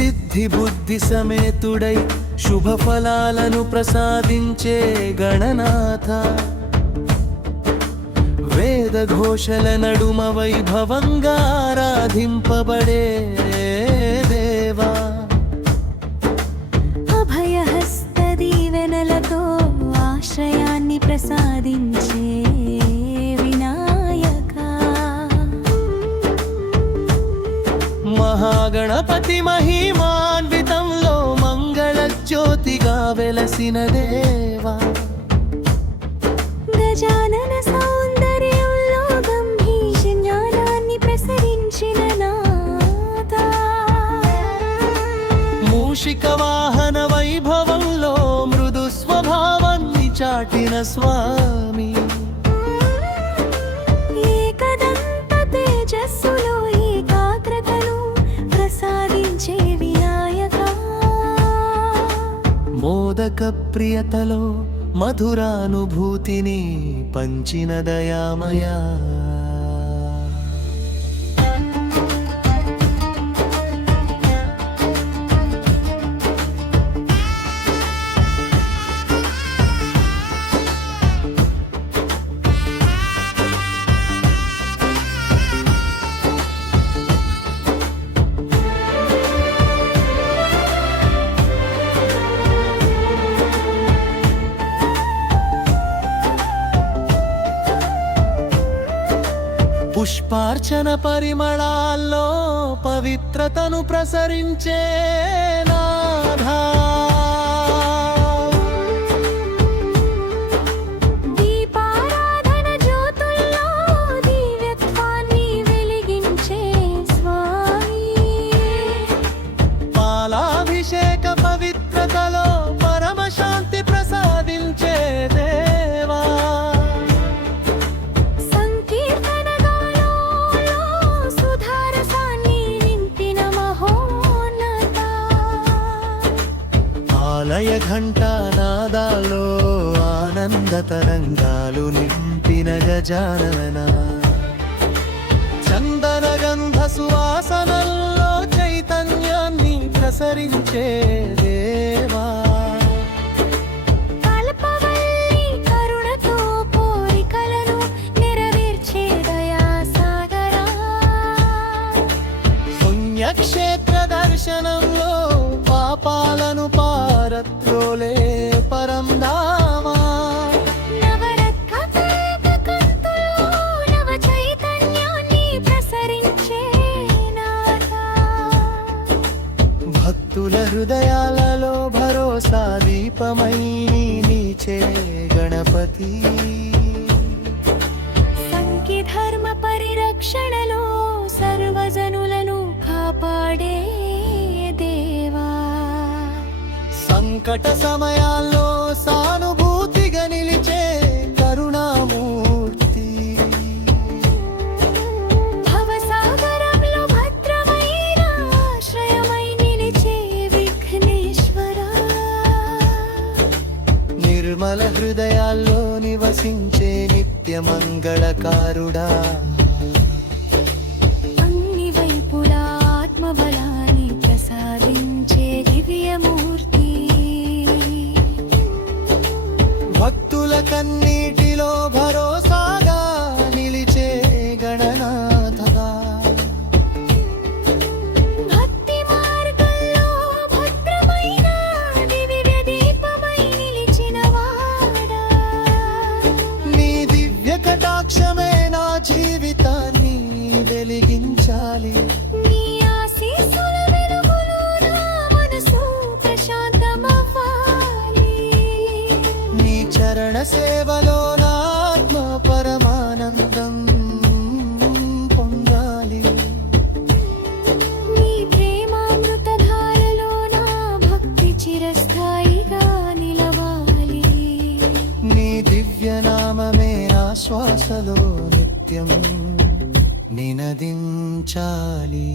సిద్ధి బుద్ధి సమేతుడై శుభ ఫలాలను ప్రసాదించే గణనాథ వేద ఘోషల నడుమ వైభవంగా ఆరాధింపబడే దేవా అభయహస్త దీవెనలతో ఆశ్రయాన్ని ప్రసాదించే మహాగణపతి మహిమాన్వితంలో మంగళ జ్యోతిగా వెలసిన దేవా గజానన సౌందర్యంలో గంభీర జ్ఞానాన్ని ప్రసరించిన నాథా మూషిక వాహన వైభవంలో మృదు స్వభావాన్ని చాటిన స్వామి ఏకదంత తేజస్సులో మోదక ప్రియతలో మధురానుభూతిని పంచిన దయామయా పుష్పార్చన పరిమళాల్లో పవిత్రతను ప్రసరించే నాథా దీపారాధన జ్యోతుల్లో దివ్యత్వాన్ని వెలిగించే స్వామి పాలాభిషేక పవిత్రతలో పరమశాంతి ప్రసాదించే దేవా ఆలయ ఘంటానాదాల్లో ఆనంద తరంగాలు నింపిన గజానన చందన గంధ సువాసనల్లో చైతన్యాన్ని ప్రసరించే దేవా కల్పవల్లి కరుణతో కోరికలను నెరవేర్చే దయాసాగరా పుణ్యక్షేత్ర దర్శనంలో పాపాలను పారత్రోలే పరంధామా నవరత్న కంతులో నవ చైతన్యాన్ని ప్రసరించే నాథా భక్తుల హృదయాలలో భరోసా దీపమై నీచే గణపతి సంకి ధర్మ పరిరక్షణలో సర్వజనులను కాపాడే దేవా సంకట సమయాల్లో సానుభూతిగా నిలిచే కరుణామూర్తి భవసాగరంలో భద్రమైన ఆశ్రయమై నిలిచే విఘ్నేశ్వరా నిర్మల హృదయాల్లో నివసించే నిత్య మంగళకారుడా అన్ని వైపులా ఆత్మబలాన్ని ప్రసాదించే దివ్యమూర్తి భక్తుల కన్నీటిలో భరోసాగా నిలిచే గణనాథగా భక్తి మార్గంలో భద్రమైన దివ్య దీపమై నిలిచిన వాడా నీ దివ్య కటాక్షమే నా జీవితాన్ని వెలిగించాలి నీ ఆశీస్సుల వెలుగులో నా మనసు ప్రశాంతమవ్వాలి నీ చరణ సేవలో నా ఆత్మ పరమానందం పొందాలి నీ ప్రేమామృతధారలో నా భక్తి చిరస్థాయిగా నిలవాలి నీ దివ్య నామమే నా శ్వాసలో నిత్యం నినదించాలి.